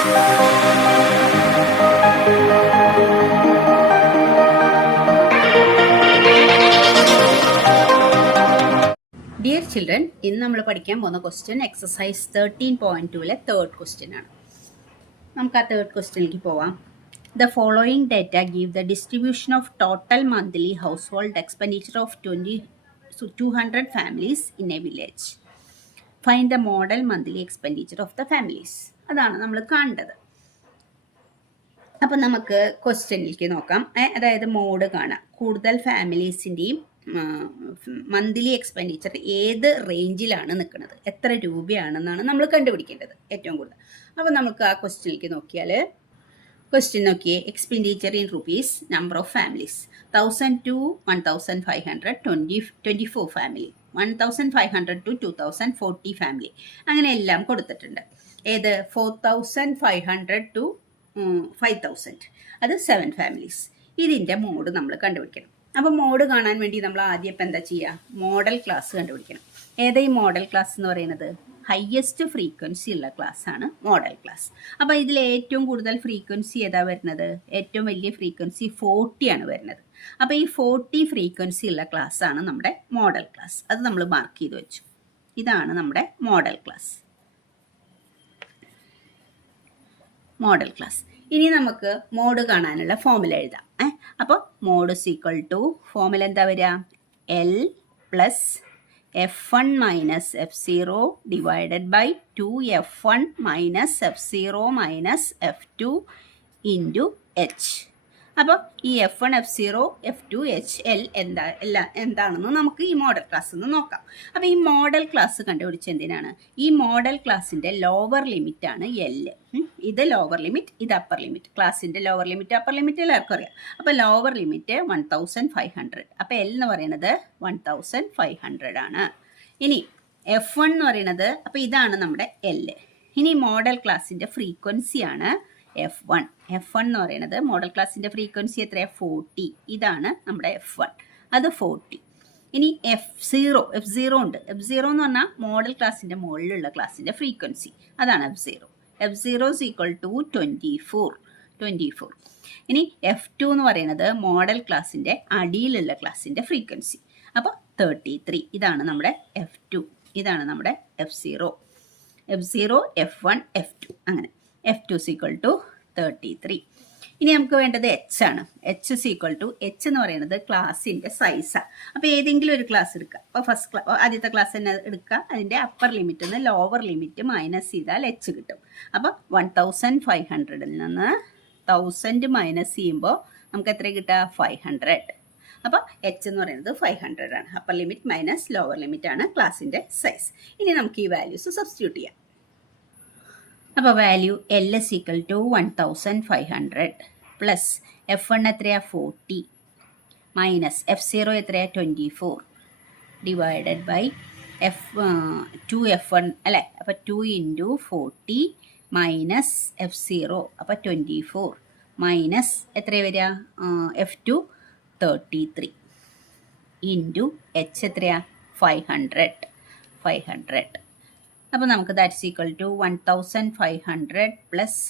Dear children, ഇന്ന് നമ്മൾ പഠിക്കാൻ പോകുന്ന ക്വസ്റ്റ്യൻ എക്സസൈസ് 13.2-ലെ തേർഡ് ക്വസ്റ്റ്യൻ ആണ്. നമുക്ക് ആ തേർഡ് ക്വസ്റ്റ്യനിലേക്ക് പോവാം. The following data give the distribution of total monthly house hold expenditure of 200 families in A village. Find the model monthly expenditure of the families. അതാണ് നമ്മൾ കാണേണ്ടത്. അപ്പം നമുക്ക് ക്വസ്റ്റ്യനിലേക്ക് നോക്കാം. അതായത് മോഡ് കാണാം. കൂടുതൽ ഫാമിലീസിൻ്റെയും മന്ത്ലി എക്സ്പെൻഡിച്ചർ ഏത് റേഞ്ചിലാണ് നിൽക്കുന്നത്, എത്ര രൂപയാണെന്നാണ് നമ്മൾ കണ്ടുപിടിക്കേണ്ടത് ഏറ്റവും കൂടുതൽ. അപ്പോൾ നമുക്ക് ആ ക്വസ്റ്റ്യനിലേക്ക് നോക്കിയാൽ, ക്വസ്റ്റ്യൻ നോക്കിയേ. Expenditure in rupees, number of families 1000 to 1500, 24 family, 1500 to 2040 family, അങ്ങനെ എല്ലാം കൊടുത്തിട്ടുണ്ട്. ഏത് 4500 to 5000, അത് 7 ഫാമിലീസ്. ഇതിൻ്റെ മോഡ് നമ്മൾ കണ്ടുപിടിക്കണം. അപ്പോൾ മോഡ് കാണാൻ വേണ്ടി നമ്മൾ ആദ്യം ഇപ്പം എന്താ ചെയ്യുക, മോഡൽ ക്ലാസ് കണ്ടുപിടിക്കണം. ഏതാ ഈ മോഡൽ ക്ലാസ് എന്ന് പറയുന്നത്? ഹയസ്റ്റ് ഫ്രീക്വൻസി ഉള്ള ക്ലാസ് ആണ് മോഡൽ ക്ലാസ്. അപ്പോൾ ഇതിൽ ഏറ്റവും കൂടുതൽ ഫ്രീക്വൻസി ഏതാ വരുന്നത്? ഏറ്റവും വലിയ ഫ്രീക്വൻസി 40 ആണ് വരുന്നത്. അപ്പോൾ ഈ 40 ഫ്രീക്വൻസി ഉള്ള ക്ലാസ് ആണ് നമ്മുടെ മോഡൽ ക്ലാസ്. അത് നമ്മൾ മാർക്ക് ചെയ്ത് വെച്ചു. ഇതാണ് നമ്മുടെ മോഡൽ ക്ലാസ്. Model class. ഇനി നമുക്ക് മോഡ് കാണാനുള്ള ഫോമുല എഴുതാം. അപ്പോൾ മോഡ് ഈക്വൽ ടു, ഫോമുല എന്താ വരിക? L plus F1 minus F0 divided by 2F1 minus F0 minus F2 into H. അപ്പോൾ ഈ F1, F0, F2, H, L എന്താണെന്ന് നമുക്ക് ഈ മോഡൽ ക്ലാസ് ഒന്ന് നോക്കാം. അപ്പോൾ ഈ മോഡൽ ക്ലാസ് കണ്ടുപിടിച്ച് എന്തിനാണ്? ഈ മോഡൽ ക്ലാസ്സിൻ്റെ ലോവർ ലിമിറ്റാണ് L. ഇത് ലോവർ ലിമിറ്റ്, ഇത് അപ്പർ ലിമിറ്റ്. ക്ലാസ്സിൻ്റെ ലോവർ ലിമിറ്റ്, അപ്പർ ലിമിറ്റ് എല്ലാവർക്കും അറിയാം. അപ്പോൾ ലോവർ ലിമിറ്റ് 1500. അപ്പോൾ L എന്ന് പറയുന്നത് 1500 ആണ്. ഇനി F1 എന്ന് പറയുന്നത്, അപ്പോൾ ഇതാണ് നമ്മുടെ L. ഇനി മോഡൽ ക്ലാസ്സിൻ്റെ ഫ്രീക്വൻസിയാണ് F1. F1 എന്ന് പറയുന്നത് മോഡൽ ക്ലാസ്സിൻ്റെ ഫ്രീക്വൻസി എത്രയാണ്? 40. ഇതാണ് നമ്മുടെ F1, അത് 40. ഇനി F0 ഉണ്ട്. F0 എന്ന് പറഞ്ഞാൽ മോഡൽ ക്ലാസ്സിൻ്റെ മുകളിലുള്ള ക്ലാസ്സിൻ്റെ ഫ്രീക്വൻസി, അതാണ് F0. F0 is equal to 24. ഇനി F2 എന്ന് പറയുന്നത് മോഡൽ ക്ലാസ്സിൻ്റെ അടിയിലുള്ള ക്ലാസ്സിൻ്റെ ഫ്രീക്വൻസി, അപ്പോൾ 33. ഇതാണ് നമ്മുടെ F2, ഇതാണ് നമ്മുടെ F0. F1, F2 അങ്ങനെ. F2 is equal to 33. ഇനി നമുക്ക് വേണ്ടത് H ആണ്. H is equal to, H എന്ന് പറയുന്നത് ക്ലാസ്സിൻ്റെ സൈസാണ്. അപ്പോൾ ഏതെങ്കിലും ഒരു ക്ലാസ് എടുക്കുക. അപ്പോൾ ആദ്യത്തെ ക്ലാസ് തന്നെ എടുക്കുക. അതിൻ്റെ അപ്പർ ലിമിറ്റിൽ നിന്ന് ലോവർ ലിമിറ്റ് മൈനസ് ചെയ്താൽ H കിട്ടും. അപ്പോൾ 1500 നിന്ന് 1000 മൈനസ് ചെയ്യുമ്പോൾ നമുക്ക് എത്ര കിട്ടുക? 500. അപ്പോൾ H എന്ന് പറയുന്നത് 500 ആണ്. Upper limit minus lower limit ആണ് ക്ലാസ്സിൻ്റെ സൈസ്. ഇനി നമുക്ക് ഈ വാല്യൂസ് സബ്സ്റ്റിറ്റ്യൂട്ട് ചെയ്യാം. അപ്പോൾ value L is equal to 1500 plus F1 എത്രയാണ്? 40 മൈനസ് F0 എത്രയാണ്? 24 ഡിവൈഡഡ് ബൈ 2F1 അല്ലേ? അപ്പോൾ 2 ഇൻറ്റു 40 മൈനസ് F0, അപ്പോൾ 24 മൈനസ് എത്ര വരിക? F2 33 ഇൻറ്റു H എത്രയാണ്? 500. അപ്പോൾ നമുക്ക് that's equal to 1500 plus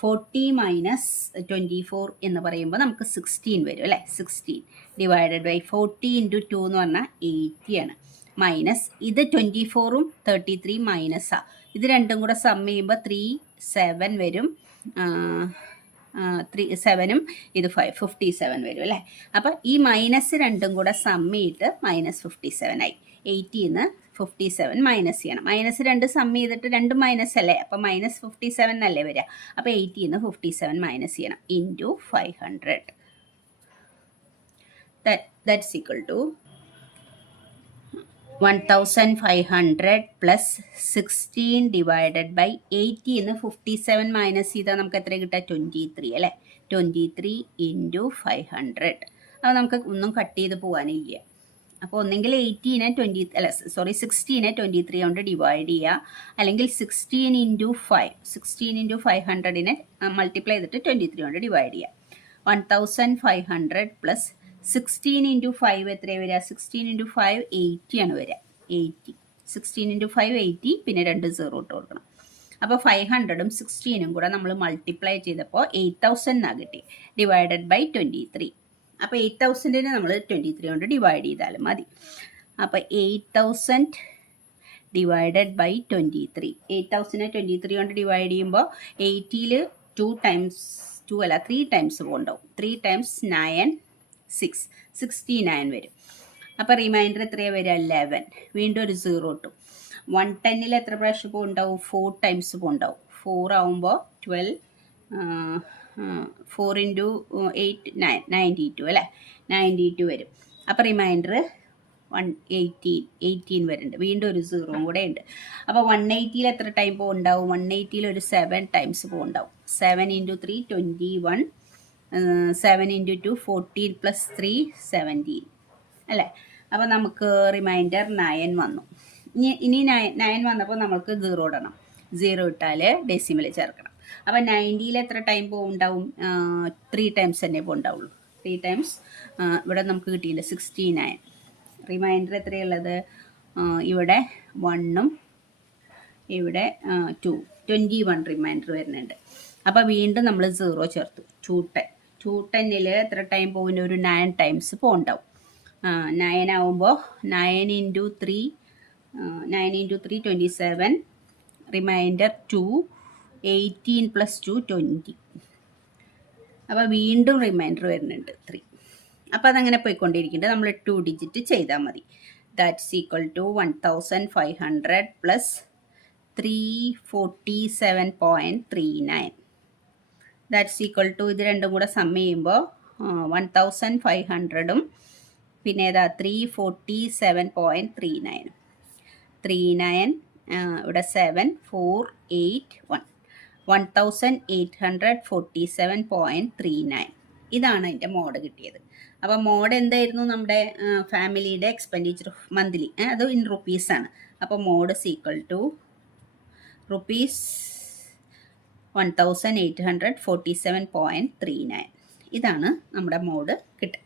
40 minus 24 എന്ന് പറയുമ്പോൾ നമുക്ക് 16 വരും അല്ലേ? 16 ഡിവൈഡഡ് ബൈ 40 ഇൻറ്റു 2 എന്ന് പറഞ്ഞാൽ 80 ആണ്. മൈനസ് ഇത് 24ഉം 33 മൈനസാണ്. ഇത് രണ്ടും കൂടെ സം ചെയ്യുമ്പോൾ 37 വരും. 7ഉം ഇത് 57 വരും അല്ലേ? അപ്പോൾ ഈ മൈനസ് രണ്ടും കൂടെ സം ചെയ്തിട്ട് മൈനസ് 57 ആയി. 80ന്ന് 57 മൈനസ് ചെയ്യണം. മൈനസ് 2 സം ചെയ്തിട്ട് 2 മൈനസ് അല്ലേ? അപ്പോൾ മൈനസ് 57 അല്ലേ വരിക? അപ്പോൾ 80ന്ന് 57 മൈനസ് ചെയ്യണം into 500. That's equal to 1500 plus 16 divided by 80ന്ന് 57 മൈനസ് ചെയ്താൽ നമുക്ക് എത്ര കിട്ടുക? 23 അല്ലേ? 23 ഇൻറ്റു 500. അപ്പോൾ നമുക്ക് ഒന്നും കട്ട് ചെയ്ത് പോകാനില്ല. അപ്പോൾ ഒന്നെങ്കിൽ 16നെ 23 കൊണ്ട് ഡിവൈഡ് ചെയ്യുക, അല്ലെങ്കിൽ 16 ഇൻറ്റു 500നെ മൾട്ടിപ്ലൈ ചെയ്തിട്ട് 23 കൊണ്ട് ഡിവൈഡ് ചെയ്യുക. 1500 പ്ലസ് 16 ഇൻറ്റു 5 എത്രയാണ് വരിക? 16 ഇൻറ്റു 5 80 ആണ് വരിക. 80. 16 ഇൻറ്റു 5 80, പിന്നെ 2 0 ഇട്ട് കൊടുക്കണം. അപ്പോൾ 500ഉം 16ഉം കൂടെ നമ്മൾ മൾട്ടിപ്ലൈ ചെയ്തപ്പോൾ 8,000 കിട്ടി, ഡിവൈഡഡ് ബൈ 23. അപ്പോൾ 8,000നെ നമ്മൾ 23 കൊണ്ട് ഡിവൈഡ് ചെയ്താലും മതി. അപ്പോൾ 8,000 ഡിവൈഡഡ് ബൈ 23. 8,000നെ 23 കൊണ്ട് ഡിവൈഡ് ചെയ്യുമ്പോൾ 80ൽ 3 ടൈംസ് പോകണ്ടാവും. 3 times 9 69 വരും. അപ്പോൾ റിമൈൻഡർ എത്രയാണ് വരിക? 11. വീണ്ടും ഒരു 0 ഇട്ടു. 110ൽ എത്ര പ്രാവശ്യം പോകുന്നുണ്ടാവും? 4 ടൈംസ് പോകുന്നുണ്ടാവും. 4 ആവുമ്പോൾ 12, 4 × 8 9, 92 അല്ലേ? 92 വരും. അപ്പോൾ റിമൈൻഡർ 18 വരുന്നുണ്ട്. വീണ്ടും ഒരു 0 കൂടെ ഉണ്ട്. അപ്പോൾ 180ൽ എത്ര ടൈം പോകുന്നുണ്ടാവും? 180ൽ ഒരു 7 ടൈംസ് പോകുന്നുണ്ടാവും. 7 × 3 21, 7 × 2 14 + 3 17 അല്ലേ? അപ്പോൾ നമുക്ക് റിമൈൻഡർ 9 വന്നു. ഇനി 9 വന്നപ്പോൾ നമുക്ക് 0 ഇടണം. 0 ഇട്ടാൽ ഡെസിമൽ ചേർക്കണം. അപ്പോൾ 90ൽ എത്ര ടൈം പോകുന്നുണ്ടാവും? 3 ടൈംസ് തന്നെ പോകുന്നുണ്ടാവുള്ളൂ. 3 ടൈംസ് ഇവിടെ നമുക്ക് കിട്ടിയില്ല, 69. റിമൈൻഡർ എത്രയുള്ളത്? ഇവിടെ 1ഉം ഇവിടെ 2, 21 റിമൈൻഡർ വരുന്നുണ്ട്. അപ്പോൾ വീണ്ടും നമ്മൾ 0 ചേർത്തു. 210ൽ എത്ര ടൈം പോകുന്ന? ഒരു 9 ടൈംസ് പോകുന്നുണ്ടാവും. 9 ആവുമ്പോൾ 9 × 3 27, റിമൈൻഡർ 2, 18 + 2 20. അപ്പോൾ വീണ്ടും റിമൈൻഡർ വരുന്നുണ്ട് 3. അപ്പോൾ അതങ്ങനെ പോയിക്കൊണ്ടിരിക്കുന്നുണ്ട്. നമ്മൾ 2 ഡിജിറ്റ് ചെയ്താൽ മതി. That's equal to 1500 + 347.39. That's equal to ഇത് രണ്ടും കൂടെ സം ചെയ്യുമ്പോൾ 1500ഉം പിന്നെ ഏതാ 347.39. 39 ഇവിടെ 7 4 8 1 1847.39. ഇതാണ് എൻ്റെ മോഡ് കിട്ടിയത്. അപ്പോൾ മോഡ് എന്തായിരുന്നു? നമ്മുടെ ഫാമിലിയുടെ എക്സ്പെൻഡിച്ചർ മന്ത്ലി, അത് ഇൻ റുപ്പീസാണ്. അപ്പോൾ മോഡ് ഈക്വൽ ടു റുപ്പീസ് 1847.39. ഇതാണ് നമ്മുടെ മോഡ് കിട്ടുക.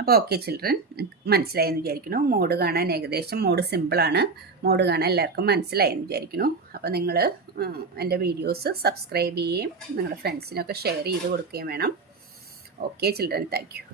അപ്പോൾ ഓക്കെ ചിൽഡ്രൻ, മനസ്സിലായെന്ന് വിചാരിക്കുന്നു. മോഡ് കാണാൻ ഏകദേശം മോഡ് സിമ്പിളാണ്. മോഡ് കാണാൻ എല്ലാവർക്കും മനസ്സിലായെന്ന് വിചാരിക്കുന്നു. അപ്പോൾ നിങ്ങൾ എൻ്റെ വീഡിയോസ് സബ്സ്ക്രൈബ് ചെയ്യുകയും നിങ്ങളുടെ ഫ്രണ്ട്സിനൊക്കെ ഷെയർ ചെയ്ത് കൊടുക്കുകയും വേണം. Okay children, thank you.